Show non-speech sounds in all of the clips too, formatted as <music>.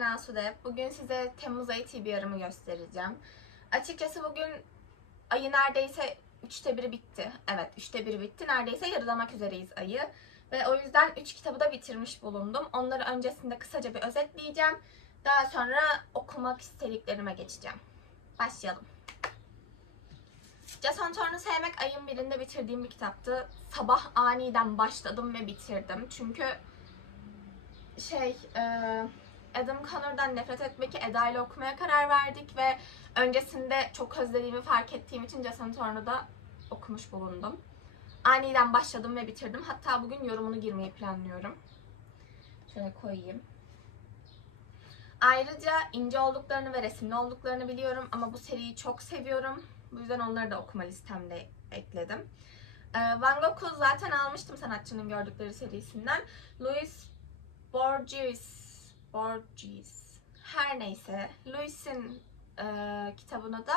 ben Asude. Bugün size Temmuz ayı TBR'ımı göstereceğim. Açıkçası bugün ayı neredeyse üçte biri bitti. Evet üçte biri bitti. Neredeyse yarılamak üzereyiz ayı. Ve o yüzden üç kitabı da bitirmiş bulundum. Onları öncesinde kısaca bir özetleyeceğim. Daha sonra okumak istediklerime geçeceğim. Başlayalım. Jason Thorne'u sevmek ayın birinde bitirdiğim bir kitaptı. Sabah aniden başladım ve bitirdim. Çünkü şey e, Adam Connor'dan nefret etmek Eda ile okumaya karar verdik ve öncesinde çok özlediğimi fark ettiğim için Jason Thorne'u da okumuş bulundum. Aniden başladım ve bitirdim. Hatta bugün yorumunu girmeyi planlıyorum. Şöyle koyayım. Ayrıca ince olduklarını ve resimli olduklarını biliyorum ama bu seriyi çok seviyorum. Bu yüzden onları da okuma listemde ekledim. Ee, Van Gogh'u zaten almıştım sanatçının gördükleri serisinden. Louis Borges, Borges, her neyse Louis'in e, kitabını da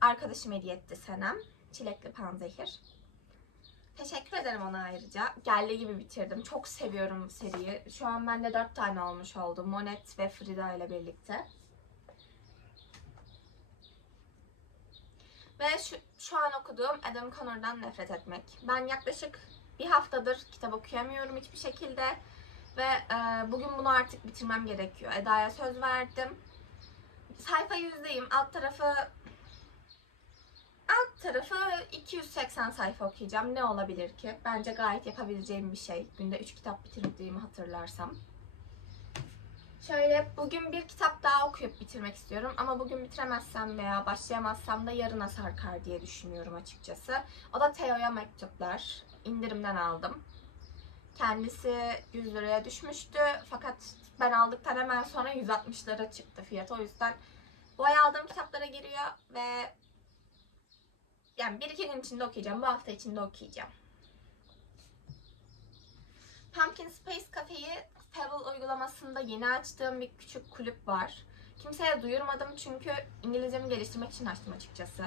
arkadaşım hediye etti Senem. Çilekli Panzehir. Teşekkür ederim ona ayrıca. Geldiği gibi bitirdim. Çok seviyorum seriyi. Şu an bende dört tane olmuş oldu. Monet ve Frida ile birlikte. Ve şu, şu an okuduğum Adam Connor'dan nefret etmek. Ben yaklaşık bir haftadır kitap okuyamıyorum hiçbir şekilde. Ve e, bugün bunu artık bitirmem gerekiyor. Eda'ya söz verdim. Sayfa yüzdeyim. Alt tarafı alt tarafı 280 sayfa okuyacağım. Ne olabilir ki? Bence gayet yapabileceğim bir şey. Günde 3 kitap bitirdiğimi hatırlarsam. Şöyle bugün bir kitap daha okuyup bitirmek istiyorum ama bugün bitiremezsem veya başlayamazsam da yarına sarkar diye düşünüyorum açıkçası. O da Teo'ya mektuplar. İndirimden aldım. Kendisi 100 liraya düşmüştü fakat ben aldıktan hemen sonra 160'lara çıktı fiyat. O yüzden bu ay aldığım kitaplara giriyor ve yani bir iki gün içinde okuyacağım. Bu hafta içinde okuyacağım. Pumpkin Space Cafe'yi Pebble uygulamasında yeni açtığım bir küçük kulüp var. Kimseye duyurmadım çünkü İngilizcemi geliştirmek için açtım açıkçası.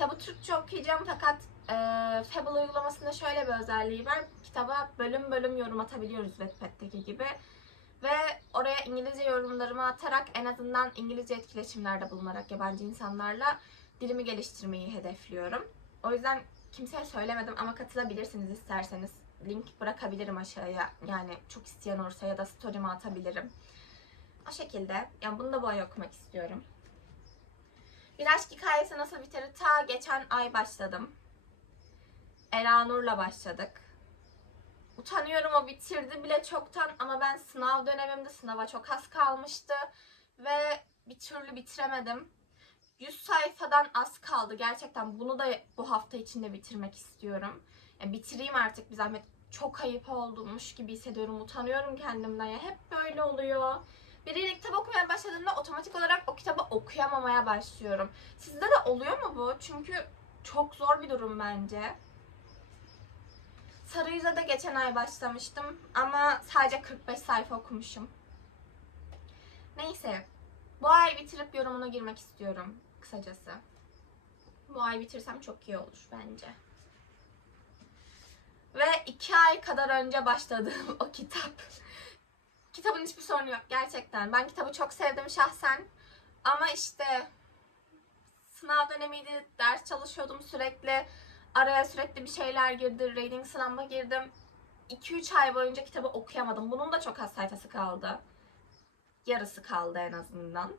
Kitabı Türkçe okuyacağım fakat e, Pebble uygulamasında şöyle bir özelliği var. Kitaba bölüm bölüm yorum atabiliyoruz Wattpad'deki gibi. Ve oraya İngilizce yorumlarımı atarak en azından İngilizce etkileşimlerde bulunarak yabancı insanlarla dilimi geliştirmeyi hedefliyorum. O yüzden kimseye söylemedim ama katılabilirsiniz isterseniz. Link bırakabilirim aşağıya. Yani çok isteyen olursa ya da story'me atabilirim. O şekilde. Yani bunu da bu ay okumak istiyorum. Bir aşk hikayesi nasıl biterir? Ta geçen ay başladım. Ela Nur'la başladık. Utanıyorum o bitirdi bile çoktan ama ben sınav dönemimde sınava çok az kalmıştı. Ve bir türlü bitiremedim. 100 sayfadan az kaldı. Gerçekten bunu da bu hafta içinde bitirmek istiyorum. Yani bitireyim artık bir zahmet. Çok ayıp olmuş gibi hissediyorum. Utanıyorum kendimden ya. Hep böyle oluyor. Biriyle kitap okumaya başladığımda otomatik olarak o kitabı okuyamamaya başlıyorum. Sizde de oluyor mu bu? Çünkü çok zor bir durum bence. Sarı Yüz'e de geçen ay başlamıştım ama sadece 45 sayfa okumuşum. Neyse, bu ay bitirip yorumuna girmek istiyorum kısacası. Bu ay bitirsem çok iyi olur bence. Ve iki ay kadar önce başladığım <laughs> o kitap. Kitabın hiçbir sorunu yok gerçekten. Ben kitabı çok sevdim şahsen. Ama işte sınav dönemiydi, ders çalışıyordum sürekli. Araya sürekli bir şeyler girdi, reading sınavına girdim. 2-3 ay boyunca kitabı okuyamadım. Bunun da çok az sayfası kaldı. Yarısı kaldı en azından.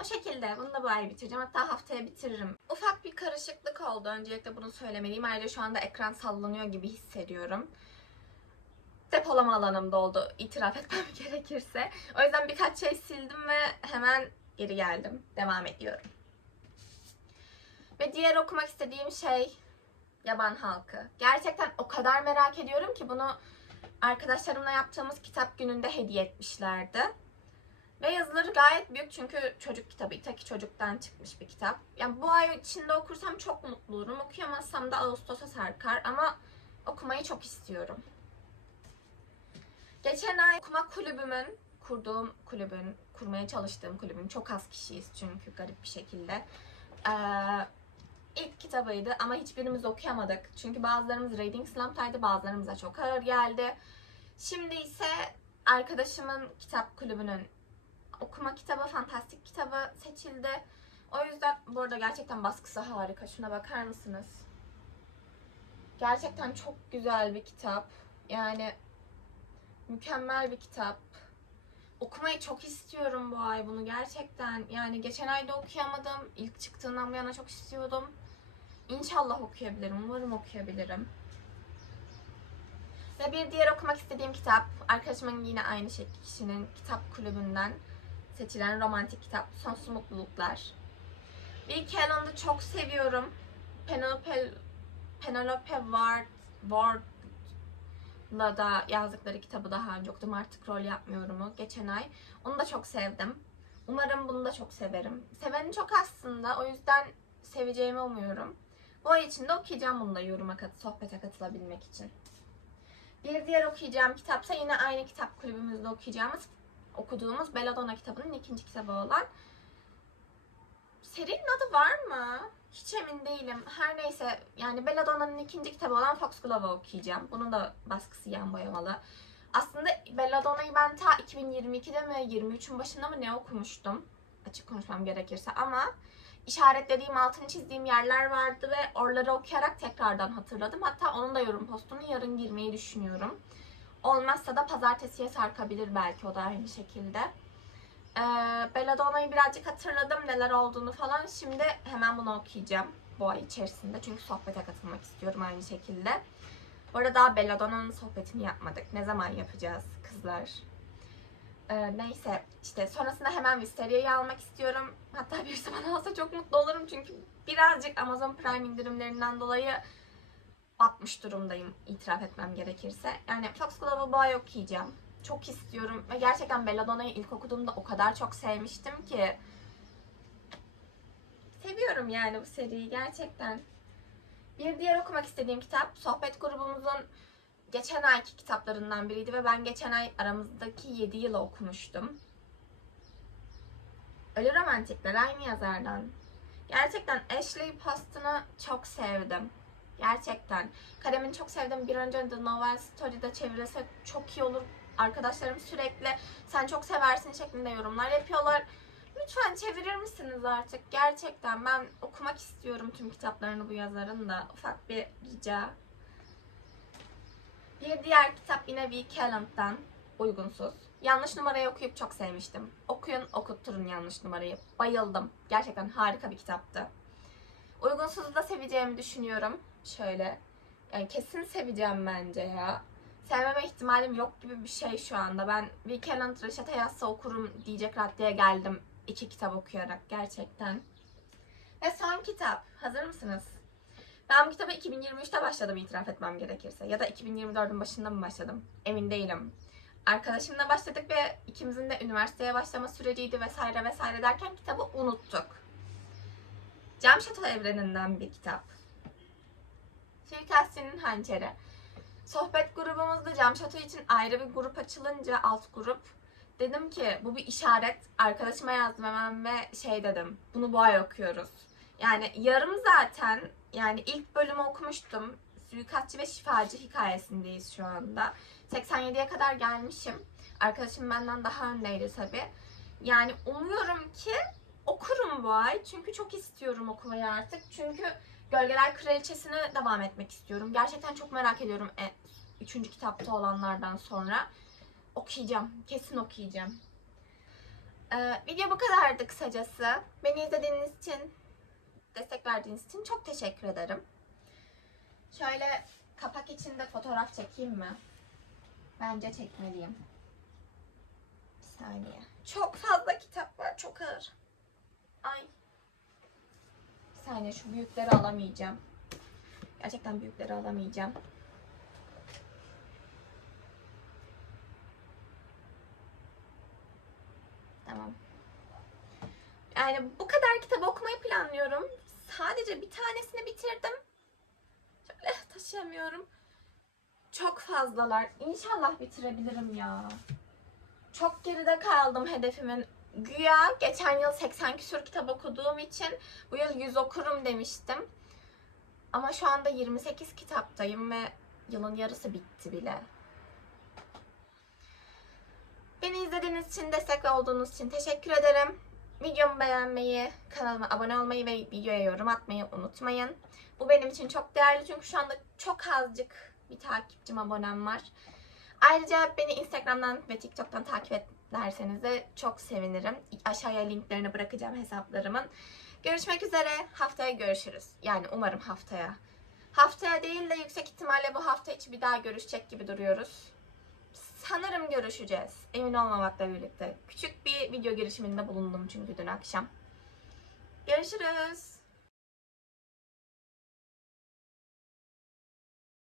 O şekilde bunu da bu ay bitireceğim. Hatta haftaya bitiririm. Ufak bir karışıklık oldu. Öncelikle bunu söylemeliyim. Ayrıca şu anda ekran sallanıyor gibi hissediyorum. Depolama alanım doldu. İtiraf <laughs> etmem gerekirse. O yüzden birkaç şey sildim ve hemen geri geldim. Devam ediyorum. Ve diğer okumak istediğim şey yaban halkı. Gerçekten o kadar merak ediyorum ki bunu arkadaşlarımla yaptığımız kitap gününde hediye etmişlerdi. Ve yazıları gayet büyük çünkü çocuk kitabı. İtaki çocuktan çıkmış bir kitap. Yani bu ay içinde okursam çok mutlu olurum. Okuyamazsam da Ağustos'a sarkar ama okumayı çok istiyorum. Geçen ay okuma kulübümün, kurduğum kulübün, kurmaya çalıştığım kulübün, çok az kişiyiz çünkü garip bir şekilde. Ee, ilk kitabıydı ama hiçbirimiz okuyamadık. Çünkü bazılarımız Reading Slump'taydı, bazılarımıza çok ağır geldi. Şimdi ise arkadaşımın kitap kulübünün okuma kitabı, fantastik kitabı seçildi. O yüzden bu arada gerçekten baskısı harika. Şuna bakar mısınız? Gerçekten çok güzel bir kitap. Yani mükemmel bir kitap. Okumayı çok istiyorum bu ay bunu gerçekten. Yani geçen ayda okuyamadım. İlk çıktığından bu yana çok istiyordum. İnşallah okuyabilirim. Umarım okuyabilirim. Ve bir diğer okumak istediğim kitap, arkadaşımın yine aynı şey, kişinin kitap kulübünden seçilen romantik kitap Sonsuz Mutluluklar. Bill Callen'ı çok seviyorum. Penelope, Penelope Ward, Ward'la da yazdıkları kitabı daha önce okudum. Artık rol yapmıyorum o. Geçen ay. Onu da çok sevdim. Umarım bunu da çok severim. Seveni çok aslında. O yüzden seveceğimi umuyorum. Bu ay içinde okuyacağım bunu da yoruma kat, sohbete katılabilmek için. Bir diğer okuyacağım kitapsa yine aynı kitap kulübümüzde okuyacağımız, okuduğumuz Belladonna kitabının ikinci kitabı olan Serinin adı var mı? Hiç emin değilim. Her neyse yani Belladonna'nın ikinci kitabı olan Foxglove'ı okuyacağım. Bunun da baskısı yan boyamalı. Aslında Belladonna'yı ben ta 2022'de mi 23'ün başında mı ne okumuştum? Açık konuşmam gerekirse ama işaretlediğim, altını çizdiğim yerler vardı ve oraları okuyarak tekrardan hatırladım. Hatta onun da yorum postunu yarın girmeyi düşünüyorum. Olmazsa da pazartesiye sarkabilir belki o da aynı şekilde. Ee, Belladonna'yı birazcık hatırladım neler olduğunu falan. Şimdi hemen bunu okuyacağım bu ay içerisinde. Çünkü sohbete katılmak istiyorum aynı şekilde. Bu arada daha Belladonna'nın sohbetini yapmadık. Ne zaman yapacağız kızlar? Ee, neyse işte sonrasında hemen Wisteria'yı almak istiyorum. Hatta bir <laughs> zaman alsa çok mutlu olurum çünkü birazcık Amazon Prime indirimlerinden dolayı batmış durumdayım itiraf etmem gerekirse. Yani Foxglove'ı bu ay okuyacağım. Çok istiyorum ve gerçekten Belladonna'yı ilk okuduğumda o kadar çok sevmiştim ki seviyorum yani bu seriyi gerçekten. Bir diğer okumak istediğim kitap sohbet grubumuzun geçen ayki kitaplarından biriydi ve ben geçen ay aramızdaki 7 yılı okumuştum. Ölü Romantikler aynı yazardan. Gerçekten Ashley Poston'u çok sevdim. Gerçekten. Kalemini çok sevdim. Bir önce The Novel Story'de çevirilse çok iyi olur. Arkadaşlarım sürekli sen çok seversin şeklinde yorumlar yapıyorlar. Lütfen çevirir misiniz artık? Gerçekten ben okumak istiyorum tüm kitaplarını bu yazarın da. Ufak bir rica. Bir diğer kitap yine V. Callan'dan Uygunsuz. Yanlış numarayı okuyup çok sevmiştim. Okuyun, okutturun yanlış numarayı. Bayıldım. Gerçekten harika bir kitaptı. Uygunsuz'u da seveceğimi düşünüyorum. Şöyle. Yani kesin seveceğim bence ya. Sevmeme ihtimalim yok gibi bir şey şu anda. Ben V. Callan Reşate yazsa okurum diyecek raddeye geldim. iki kitap okuyarak gerçekten. Ve son kitap. Hazır mısınız? Ben bu kitabı 2023'te başladım itiraf etmem gerekirse. Ya da 2024'ün başında mı başladım? Emin değilim. Arkadaşımla başladık ve ikimizin de üniversiteye başlama süreciydi vesaire vesaire derken kitabı unuttuk. Cam Şato evreninden bir kitap. Suikastçının Hançeri. Sohbet grubumuzda Cam Şato için ayrı bir grup açılınca alt grup dedim ki bu bir işaret. Arkadaşıma yazdım hemen ve şey dedim. Bunu bu ay okuyoruz. Yani yarım zaten yani ilk bölümü okumuştum. Suikastçı ve şifacı hikayesindeyiz şu anda. 87'ye kadar gelmişim. Arkadaşım benden daha öndeydi tabii. Yani umuyorum ki okurum bu ay. Çünkü çok istiyorum okumayı artık. Çünkü Gölgeler Kraliçesi'ne devam etmek istiyorum. Gerçekten çok merak ediyorum e, üçüncü kitapta olanlardan sonra. Okuyacağım. Kesin okuyacağım. Ee, video bu kadardı kısacası. Beni izlediğiniz için, destek verdiğiniz için çok teşekkür ederim. Şöyle kapak içinde fotoğraf çekeyim mi? Bence çekmeliyim. Bir saniye. Çok fazla kitap var. Çok ağır. Ay. Bir saniye şu büyükleri alamayacağım. Gerçekten büyükleri alamayacağım. Tamam. Yani bu kadar kitap okumayı planlıyorum. Sadece bir tanesini bitirdim. Şöyle taşıyamıyorum. Çok fazlalar. İnşallah bitirebilirim ya. Çok geride kaldım hedefimin. Güya geçen yıl 80 küsur kitap okuduğum için bu yıl 100 okurum demiştim. Ama şu anda 28 kitaptayım ve yılın yarısı bitti bile. Beni izlediğiniz için, destek olduğunuz için teşekkür ederim. Videomu beğenmeyi, kanalıma abone olmayı ve videoya yorum atmayı unutmayın. Bu benim için çok değerli çünkü şu anda çok azıcık bir takipçim, abonem var. Ayrıca beni Instagram'dan ve TikTok'tan takip ederseniz de çok sevinirim. Aşağıya linklerini bırakacağım hesaplarımın. Görüşmek üzere. Haftaya görüşürüz. Yani umarım haftaya. Haftaya değil de yüksek ihtimalle bu hafta içi bir daha görüşecek gibi duruyoruz. Sanırım görüşeceğiz. Emin olmamakla birlikte. Küçük bir video girişiminde bulundum çünkü dün akşam. Görüşürüz.